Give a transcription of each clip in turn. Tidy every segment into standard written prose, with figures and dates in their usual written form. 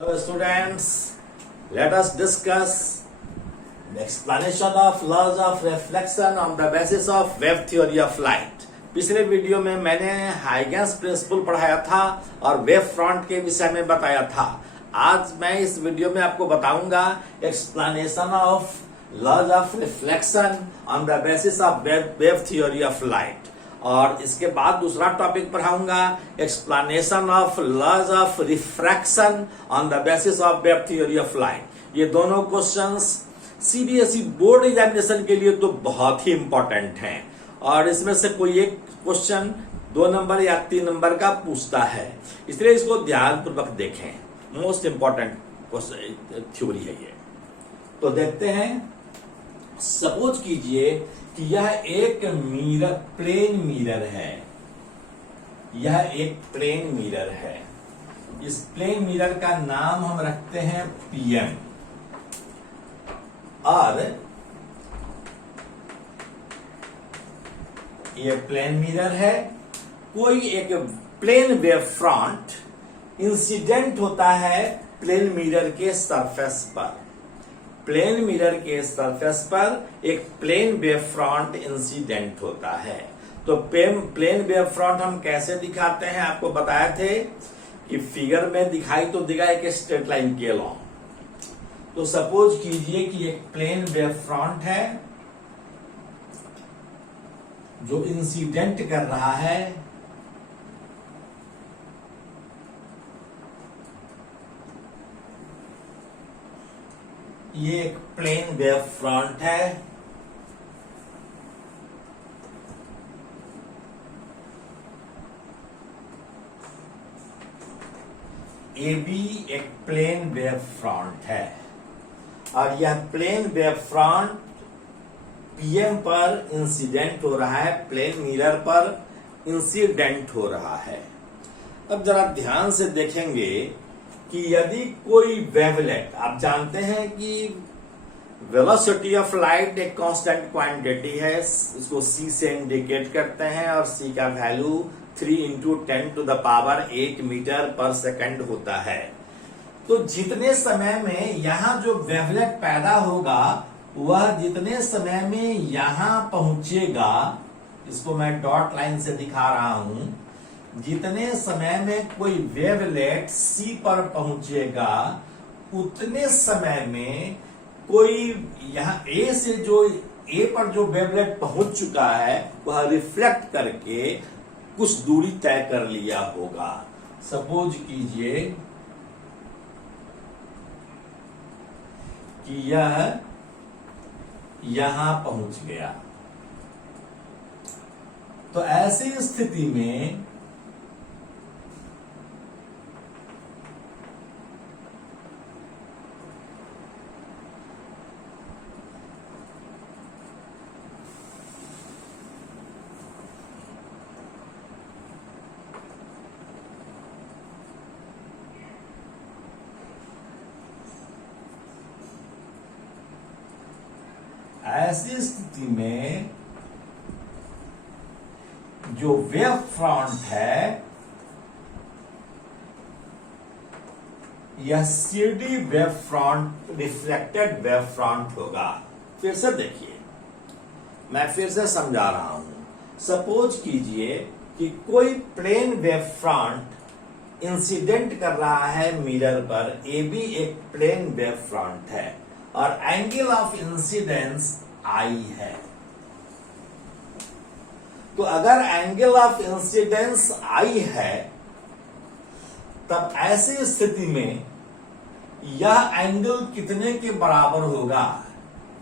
Hello students, let us discuss the explanation of laws of reflection on the basis of wave theory of light. पिछले video में मैंने Huygens principal पढ़ाया था और wave front के विषय में बताया था। आज मैं इस वीडियो में आपको बताऊंगा explanation of laws of reflection on the basis of wave theory of light, और इसके बाद दूसरा टॉपिक पढ़ाऊंगा explanation of laws of refraction on the basis of wave theory of light. ये दोनों क्वेश्चंस सीबीएसई बोर्ड एग्जामिनेशन के लिए तो बहुत ही इंपॉर्टेंट हैं, और इसमें से कोई एक क्वेश्चन 2 नंबर या 3 नंबर का पूछता है, इसलिए इसको ध्यानपूर्वक देखें। मोस्ट इंपॉर्टेंट थ्योरी है ये। तो देखते हैं। सपोज कीजिए कि यह एक मिरर, प्लेन मिरर है। यह एक प्लेन मिरर है। इस प्लेन मिरर का नाम हम रखते हैं पीएम, और ये प्लेन मिरर है। कोई एक प्लेन वेव फ्रंट इंसिडेंट होता है प्लेन मिरर के सरफेस पर। प्लेन मिरर के सरफेस पर एक प्लेन वेव फ्रंट इंसिडेंट होता है। तो प्लेन वेव फ्रंट हम कैसे दिखाते हैं, आपको बताए थे कि फिगर में दिखाई तो देगा एक स्ट्रेट लाइन के लॉन्ग। तो सपोज कीजिए कि एक प्लेन वेव फ्रंट है जो इंसिडेंट कर रहा है ये एक प्लेन वेव फ्रंट है। ए बी एक प्लेन वेव फ्रंट है, और यह प्लेन वेव फ्रंट पीएम पर इंसिडेंट हो रहा है, प्लेन मिरर पर इंसिडेंट हो रहा है। अब जरा ध्यान से देखेंगे कि यदि कोई वेवलेट, आप जानते हैं कि वेलोसिटी ऑफ लाइट एक कांस्टेंट क्वांटिटी है, इसको c से इंडिकेट करते हैं, और c का वैल्यू 3 × 10⁸ मीटर पर सेकंड होता है। तो जितने समय में यहां जो वेवलेट पैदा होगा वह जितने समय में यहां पहुंचेगा, इसको मैं डॉट लाइन से दिखा रहा हूं, जितने समय में कोई वेवलेट C पर पहुंचेगा उतने समय में कोई यहां A से जो A पर जो वेवलेट पहुंच चुका है वह रिफ्लेक्ट करके कुछ दूरी तय कर लिया होगा। सपोज कीजिए कि यह यहां पहुंच गया। तो ऐसी स्थिति में ऐसी स्थिति में जो वेव फ्रंट है यह CD wave front, reflected wave front होगा। फिर से देखिए, मैं फिर से समझा रहा हूं। सपोज कीजिए कि कोई प्लेन वेव फ्रंट इंसिडेंट कर रहा है मिरर पर। ए बी एक प्लेन वेव फ्रंट है और एंगल ऑफ इंसिडेंस I है। तो अगर एंगल ऑफ इंसिडेंस I है तब ऐसी स्थिति में यह एंगल कितने के बराबर होगा?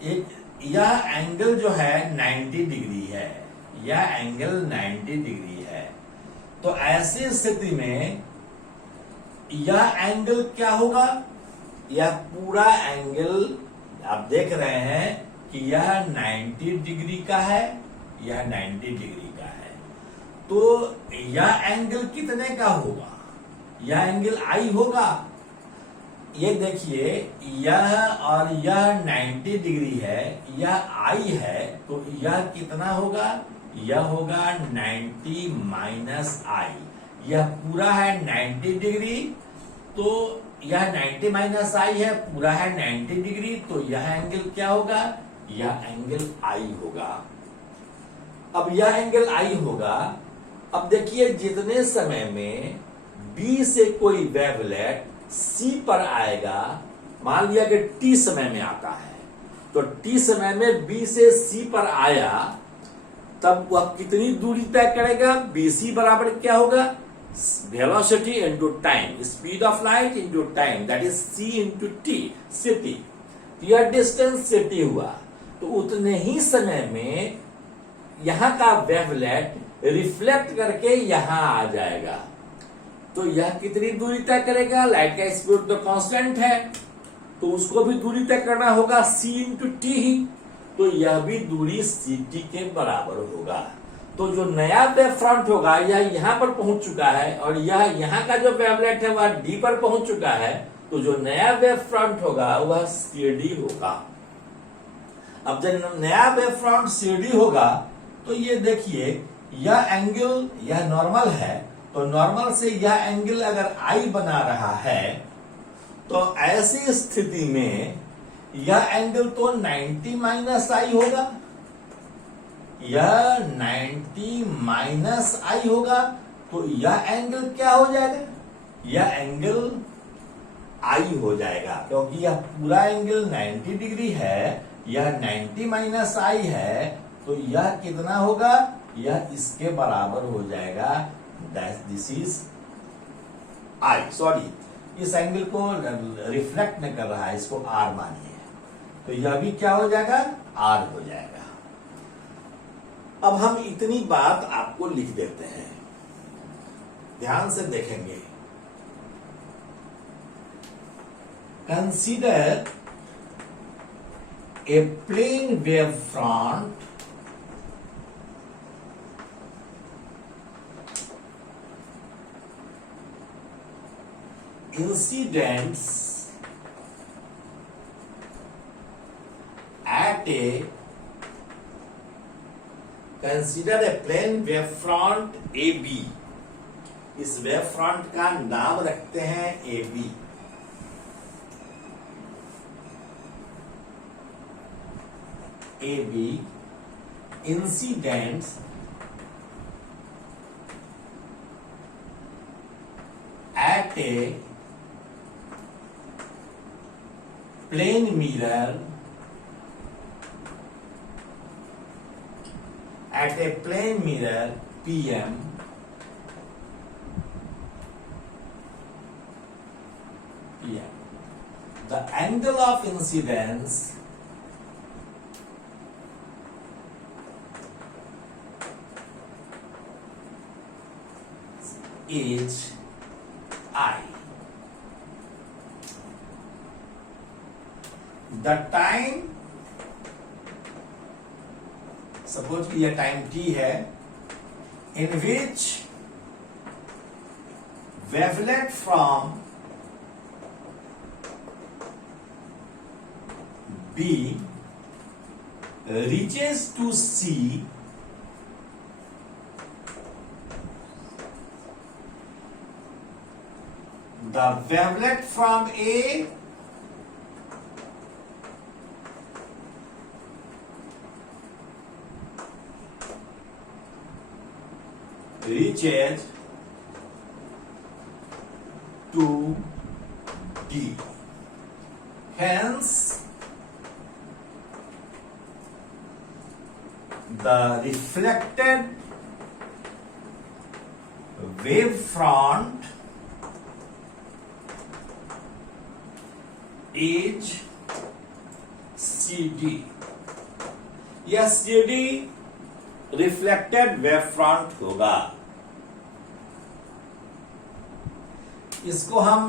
यह एंगल जो है 90 डिग्री है। यह एंगल 90 डिग्री है। तो ऐसी स्थिति में यह एंगल क्या होगा? यह पूरा एंगल आप देख रहे हैं कि यह 90 डिग्री का है, यह 90 डिग्री का है। तो यह एंगल कितने का होगा? यह एंगल I होगा। ये देखिए, यह और यह 90 डिग्री है, यह I है, तो यह कितना होगा? यह होगा 90 - I। यह पूरा है 90 डिग्री, तो यह 90 माइनस आई है, पूरा है 90 डिग्री, तो यह एंगल क्या होगा? यह एंगल आई होगा। अब यह एंगल आई होगा। अब देखिए, जितने समय में बी से कोई वेवलेट सी पर आएगा, मान लिया कि टी समय में आता है, तो टी समय में बी से सी पर आया, तब वह कितनी दूरी तय करेगा? बीसी बराबर क्या होगा? Velocity into time, speed of light into time, that is C into T, CT. यह डिस्टेंस सिटी हुआ, तो उतने ही समय में यहां का वेवलेट रिफ्लेक्ट करके यहां आ जाएगा। तो यह कितनी दूरी तय करेगा? लाइट का स्पीड तो कांस्टेंट है, तो उसको भी दूरी तय करना होगा c इंटू टी ही, तो यह भी दूरी सी टी के बराबर होगा। तो जो नया वेव फ्रंट होगा, यह यहां पर पहुंच चुका है, और यह यहां का जो वेवलेट है वह डी पर पहुंच चुका है, तो जो नया वेव फ्रंट होगा वह सीडी होगा। अब जब नया वेव फ्रंट सीडी होगा, तो ये देखिए, यह एंगल, यह नॉर्मल है, तो नॉर्मल से यह एंगल अगर आई बना रहा है, तो ऐसी स्थिति में यह एंगल तो 90 माइनस आई होगा, यह 90 माइनस आई होगा, तो यह एंगल क्या हो जाएगा? यह एंगल आई हो जाएगा, क्योंकि यह पूरा एंगल 90 डिग्री है, यह 90 माइनस आई है, तो यह कितना होगा? यह इसके बराबर हो जाएगा, दिस इज आई। सॉरी, इस एंगल को रिफ्लेक्ट नहीं कर रहा है, इसको आर मानिए, तो यह भी क्या हो जाएगा? आर हो जाएगा। अब हम इतनी बात आपको लिख देते हैं, ध्यान से देखेंगे। Consider a plane wave front incidents at a consider a plane wave front AB। इस वेव फ्रंट का नाम रखते हैं AB। AB incidents at a plane mirror, at a plane mirror PM, the angle of incidence is I. The time, suppose कि यह time t है, in which wavelet from B reaches to C the wavelet from A reaches to D. Hence, the reflected wave front is CD. यह CD reflected wave front होगा। इसको हम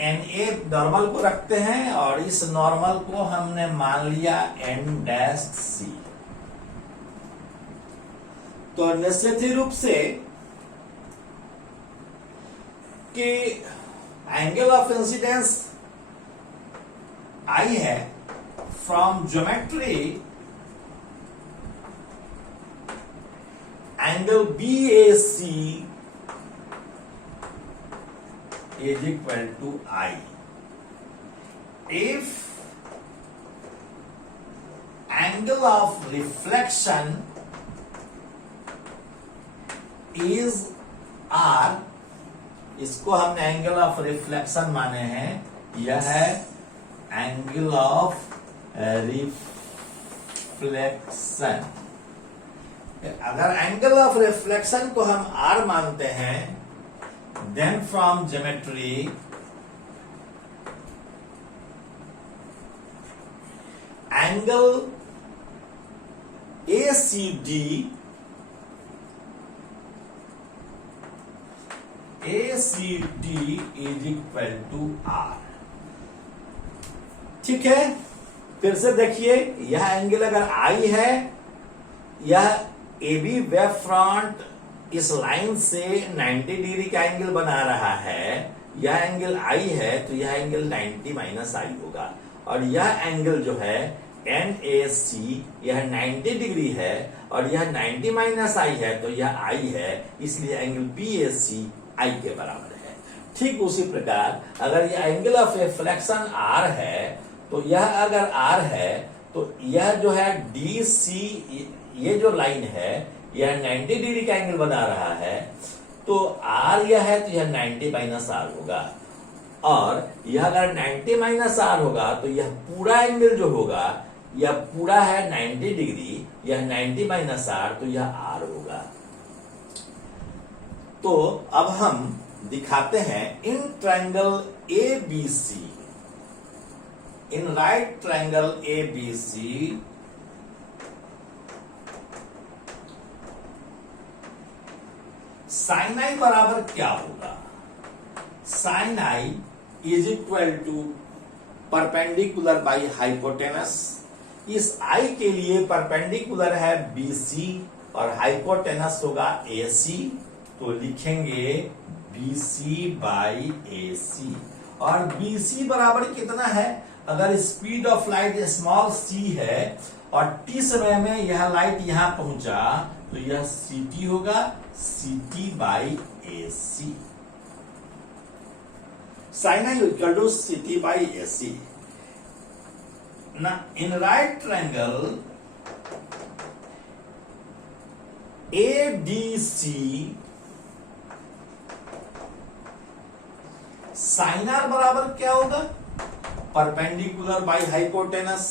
NA normal को रखते हैं, और इस नॉर्मल को हमने मान लिया N-C। तो निश्चित ही रूप से कि एंगल ऑफ इंसिडेंस आई है, from geometry angle BAC is equal to I. If angle of reflection is R, इसको हमने एंगल ऑफ रिफ्लेक्शन माने हैं, यह है एंगल ऑफ रिफ्लेक्शन। अगर एंगल ऑफ रिफ्लेक्शन को हम R मानते हैं, then from geometry angle ACD is equal to R। ठीक है, फिर से देखिए, यह एंगल अगर I है, यह AB वेव फ्रंट इस लाइन से 90 डिग्री का एंगल बना रहा है, यह एंगल I है, तो यह एंगल 90 माइनस I होगा। और यह एंगल जो है NAC, यह 90 डिग्री है और यह 90 माइनस I है, तो यह I है, इसलिए एंगल BAC I के बराबर है। ठीक उसी प्रकार अगर यह एंगल ऑफ रिफ्लेक्शन R है, तो यह अगर R है, तो यह जो है DC, ये जो लाइन है, यह 90 डिग्री का एंगल बना रहा है, तो R यह है, तो यह 90 माइनस R होगा। और यह अगर 90 माइनस R होगा, तो यह पूरा एंगल जो होगा, यह पूरा है 90 डिग्री, यह 90 माइनस R, तो यह R होगा। तो अब हम दिखाते हैं in triangle ABC, in right triangle ABC sine I बराबर क्या होगा? Sine I is equal to perpendicular by hypotenuse. इस I के लिए परपेंडिकुलर है BC और हाइपोटेनस होगा AC, तो लिखेंगे BC बाई AC। और BC बराबर कितना है? अगर speed of light small c है और t समय में यह लाइट यहां पहुंचा, तो यह CT होगा, CT by AC। Sine I equal to CT by AC। ना in right triangle ADC sine R बराबर क्या होगा? Perpendicular by hypotenuse.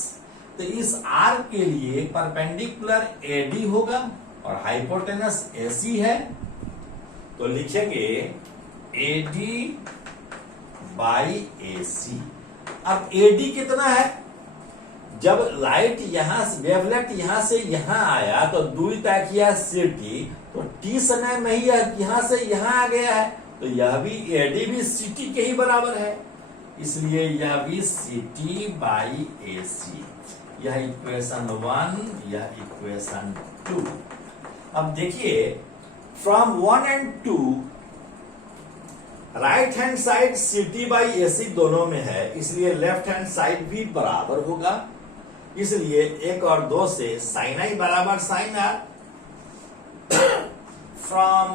तो इस R के लिए परपेंडिकुलर AD होगा और हाइपोटेनस AC है, तो लिखेंगे AD बाई AC। अब AD कितना है? जब लाइट यहां से, वेवलेट यहां से यहां आया, तो दूरी तय किया CT, तो T समय में ही यहां से यहां आ गया है, तो यह भी AD भी CT के ही बराबर है, इसलिए यह भी CT बाई AC। यह इक्वेशन 1, यह इक्वेशन 2। अब देखिए, from 1 and 2 right hand side CT by AC दोनों में है, इसलिए लेफ्ट हैंड साइड भी बराबर होगा। इसलिए 1 और 2 से साइन I बराबर sine R। From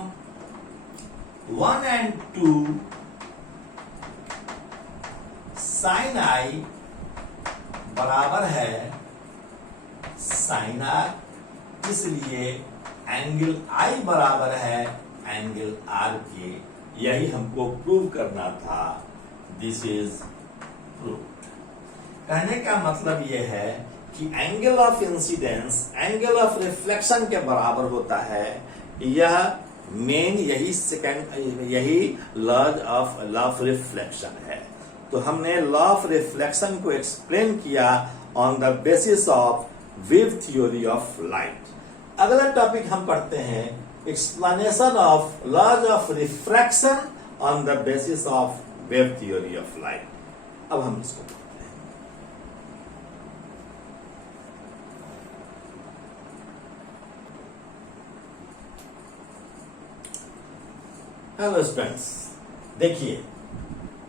1 and 2 sine I बराबर है साइन R, इसलिए एंगल I बराबर है एंगल R के। यही हमको प्रूव करना था। This is proved. कहने का मतलब यह है कि angle of incidence angle of reflection के बराबर होता है। यह मेन यही लॉ ऑफ रिफ्लेक्शन है। तो हमने लॉ ऑफ रिफ्लेक्शन को एक्सप्लेन किया on the basis of wave theory of light. अगला टॉपिक हम पढ़ते हैं explanation of laws of refraction on the basis of wave theory of light. अब हम इसको पढ़ते हैं। हेलो स्टूडेंट्स, देखिए,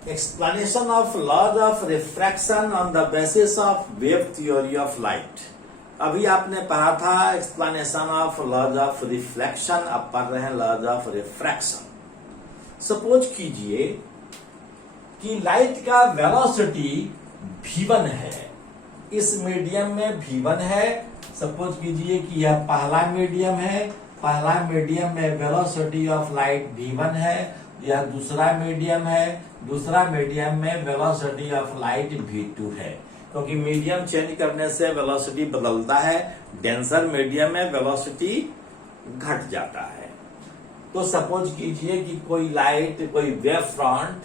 explanation of laws of refraction on the basis of wave theory of light. अभी आपने पढ़ा था explanation of laws of reflection, अब पढ़ रहे हैं लॉज ऑफ रिफ्रैक्शन। सपोज कीजिए कि लाइट का वेलोसिटी v1 है, इस मीडियम में v1 है। सपोज कीजिए कि यह पहला मीडियम है, पहला मीडियम में वेलोसिटी ऑफ लाइट v1 है। यह दूसरा मीडियम है, दूसरा मीडियम में वेलोसिटी ऑफ लाइट v2 है, क्योंकि मीडियम चेंज करने से वेलोसिटी बदलता है। डेंसर मीडियम में वेलोसिटी घट जाता है। तो सपोज कीजिए कि कोई लाइट, कोई वेव फ्रंट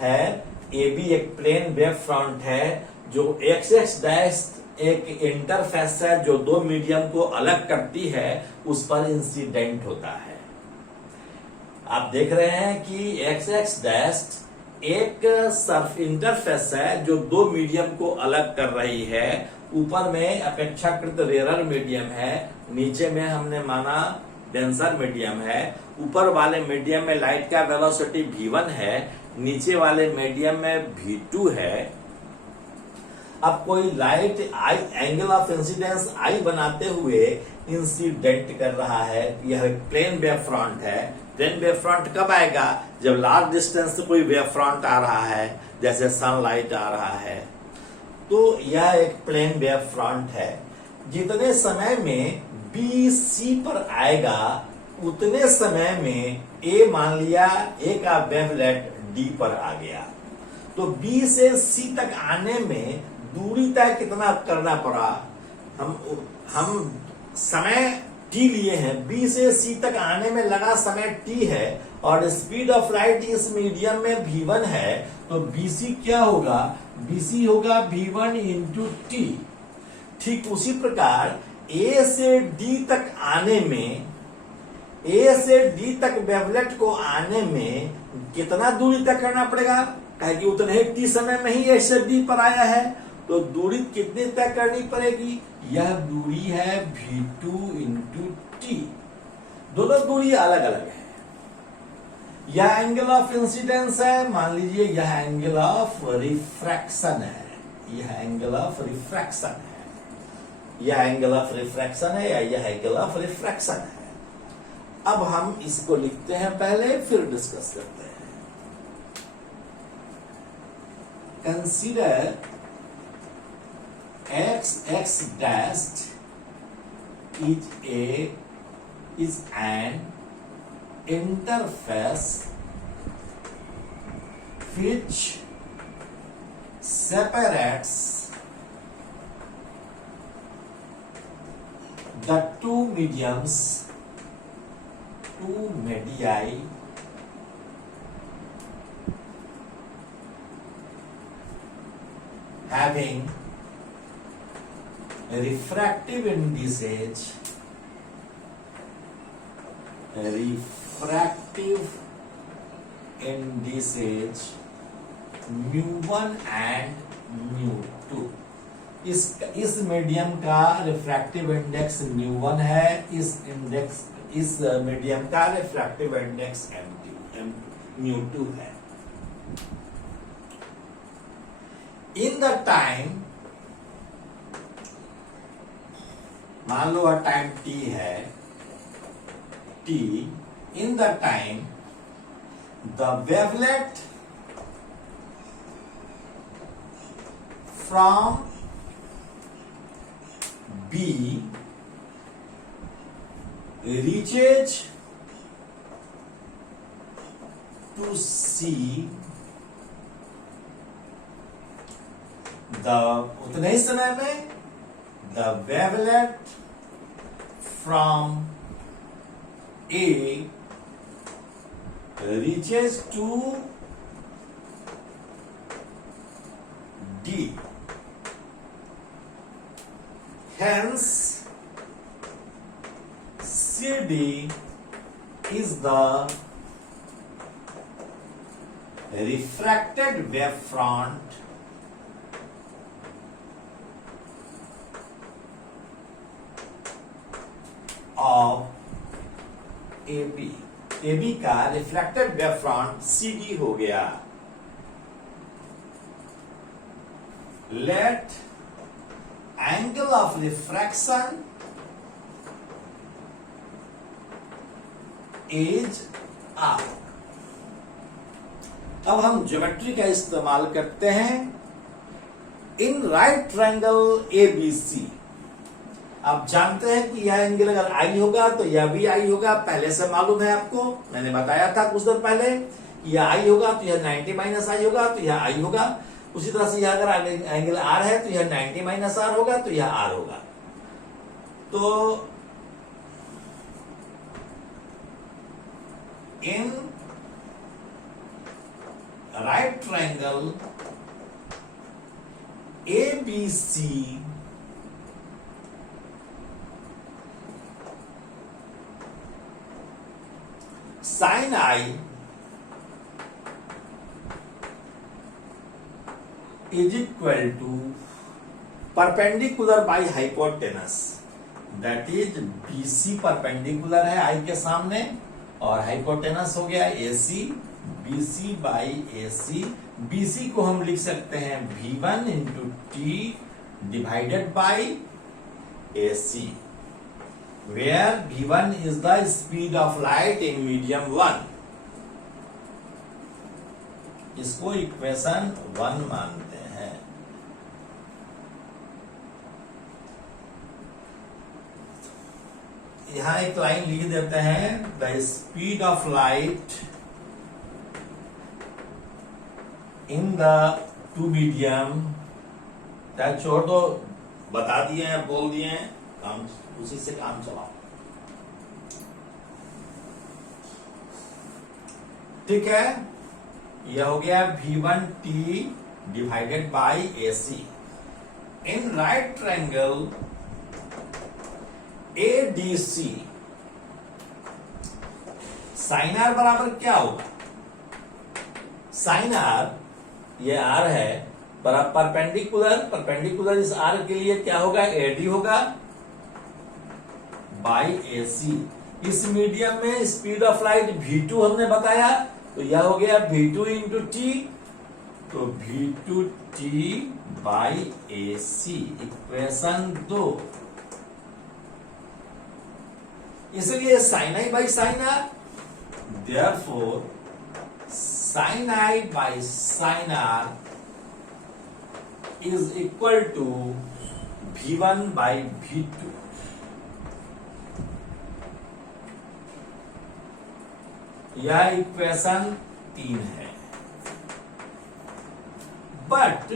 है, ए बी एक प्लेन वेव फ्रंट है, जो एक्स एक्स डैश एक इंटरफेस है जो दो मीडियम को अलग करती है, उस पर इंसिडेंट होता है। आप देख रहे हैं कि एक्स एक्स डैश एक सर्फ इंटरफेस है जो दो मीडियम को अलग कर रही है। ऊपर में अपेक्षाकृत रेयर मीडियम है, नीचे में हमने माना डेंसर मीडियम है। ऊपर वाले मीडियम में लाइट का वेलोसिटी v1 है, नीचे वाले मीडियम में v2 है। अब कोई लाइट आई एंगल ऑफ इंसिडेंस आई बनाते हुए इंसिडेंट कर रहा है। यह प्लेन वेव फ्रंट है। प्लेन वेव फ्रंट कब आएगा? जब लार्ज डिस्टेंस से कोई वेव फ्रंट आ रहा है, जैसे सनलाइट आ रहा है। तो यह एक प्लेन वेव फ्रंट है। जितने समय में बी सी पर आएगा, उतने समय में ए, मान लिया ए का वेवलेट डी पर आ गया, तो बी से सी तक आने में दूरी तय कितना करना पड़ा? हम समय टी लिए हैं, बी से सी तक आने में लगा समय टी है, और स्पीड ऑफ लाइट इस मीडियम में v1 है, तो bc क्या होगा? bc होगा v1 इंटू टी। ठीक उसी प्रकार a से d तक आने में, a से d तक वेवलेट को आने में कितना दूरी तय करना पड़ेगा? कहे कि उतने ही t समय में ही a से d पर आया है, तो दूरी कितनी तय करनी पड़ेगी? यह दूरी है v2 इंटू टी। दोनों दूरी अलग अलग है। यह एंगल ऑफ इंसिडेंस है, मान लीजिए यह एंगल ऑफ रिफ्रैक्शन है, यह एंगल ऑफ रिफ्रैक्शन है, यह एंगल ऑफ रिफ्रैक्शन है, या यह एंगल ऑफ रिफ्रैक्शन है। अब हम इसको लिखते हैं पहले, फिर डिस्कस करते हैं। Consider x dashed is an interface which separates the two mediums, two medii having refractive indices, mu1 and mu2। इस मीडियम का रिफ्रैक्टिव इंडेक्स mu1 है, इस मीडियम का रिफ्रैक्टिव इंडेक्स mu2 है। इन द टाइम, मान लो time t है, t, in the time the wavelet from B reaches to C, उतने ही समय में the wavelet from A reaches to D. Hence, CD is the refracted wavefront of AB। AB का reflected wave front CD हो गया। Let angle of refraction is R। अब हम geometry का इस्तेमाल करते हैं इन राइट ट्रायंगल ABC। आप जानते हैं कि यह एंगल अगर आई होगा तो यह भी आई होगा, पहले से मालूम है आपको, मैंने बताया था कुछ देर पहले कि यह आई होगा तो यह 90 माइनस आई होगा तो यह आई होगा। उसी तरह से यह अगर एंगल R है तो यह 90 माइनस R होगा तो यह R होगा। तो इन right triangle ABC sin I is equal to perpendicular by hypotenuse, that is BC perpendicular है I के सामने और हाइपोटेनस हो गया AC, BC by AC। BC को हम लिख सकते हैं V1 into T divided by AC, where V1 is the speed of light in medium 1। इसको इक्वेशन 1 मानते हैं। यहां एक लाइन लिख देते हैं, the speed of light in the two medium. छोड़ दो, बता दिए हैं, बोल दिए हैं, काम उसी से काम चलाओ। ठीक है, यह हो गया V1T divided by AC in right triangle ADC। Sine R बराबर क्या होगा? साइन R, ये R है, परपेंडिकुलर इस R के लिए क्या होगा? AD होगा बाई AC। इस मीडियम में स्पीड ऑफ लाइट V2 हमने बताया, तो यह हो गया V2 इंटू T, तो V2T बाई AC, इक्वेशन 2। इसलिए sine I by sine R, therefore sine I by sine R is equal to V1 by V2। यह इक्वेशन 3 है। But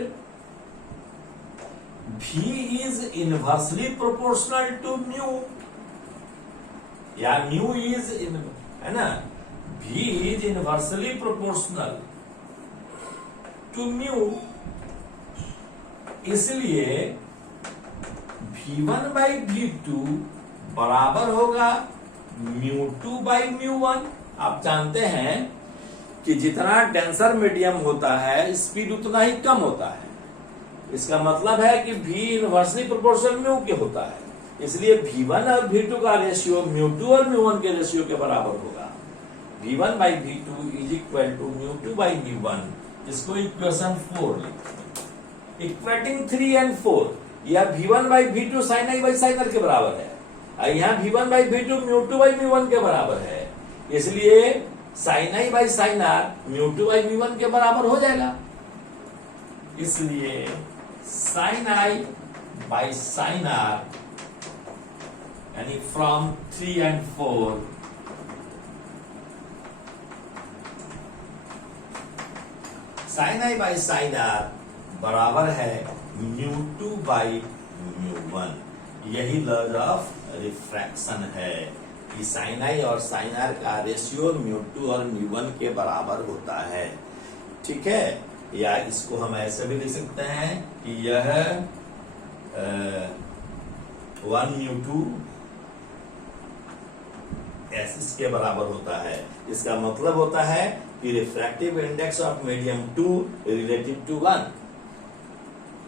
V is inversely proportional to mu, या mu is है ना, V is inversely proportional to mu. इसलिए V1 by V2 बराबर होगा μ2 by μ1। आप जानते हैं कि जितना डेंसर मीडियम होता है स्पीड उतना ही कम होता है। इसका मतलब है कि V इनवर्सली प्रोपोर्शनल म्यू के होता है, इसलिए V1 और V2 का रेशियो μ2 और μ1 के रेशियो के बराबर होगा। V1 by V2 is equal to μ2 by μ1। इसको इक्वेशन 4 लिखते हैं। इक्वेटिंग 3 and 4, यह V1 by V2 sine I by sine R के बराबर है, यहाँ V1 बाई V2 μ2 बाई μ1 के बराबर है। इसलिए sine I by sine R μ2 by μ1 के बराबर हो जाएगा। इसलिए sine I by sine R यानी from 3 and 4 sine I by sine R बराबर है μ2 बाई μ1। यही लॉज ऑफ रिफ्रैक्शन है कि साइन I और साइन R का रेशियो μ2 और μ1 के बराबर होता है। ठीक है, या इसको हम ऐसे भी लिख सकते हैं कि यह 1μ2 इसके बराबर होता है। इसका मतलब होता है कि refractive index of medium 2 relative to 1।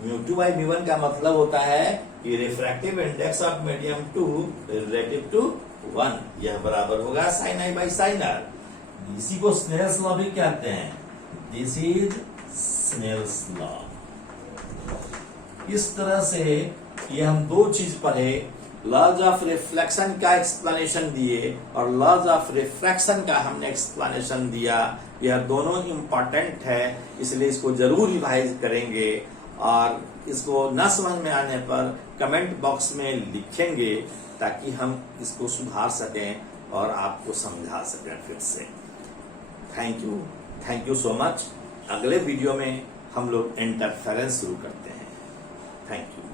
μ2 by μ1 का मतलब होता है कि refractive index of medium 2 relative to 1, यह बराबर होगा sine I by sine R। इसी को स्नेल्स लॉ भी कहते हैं। This is Snell's law. इस तरह से ये हम दो चीज पढ़े, लॉज ऑफ रिफ्लेक्शन का एक्सप्लेनेशन दिए और लॉज ऑफ रिफ्रैक्शन का हमने एक्सप्लेनेशन दिया। यह दोनों इम्पॉर्टेंट है, इसलिए इसको जरूर रिवाइज करेंगे और इसको न समझ में आने पर कमेंट बॉक्स में लिखेंगे ताकि हम इसको सुधार सकें और आपको समझा सकें फिर से। Thank you so much. अगले वीडियो में हम लोग इंटरफेरेंस शुरू करते हैं। Thank you.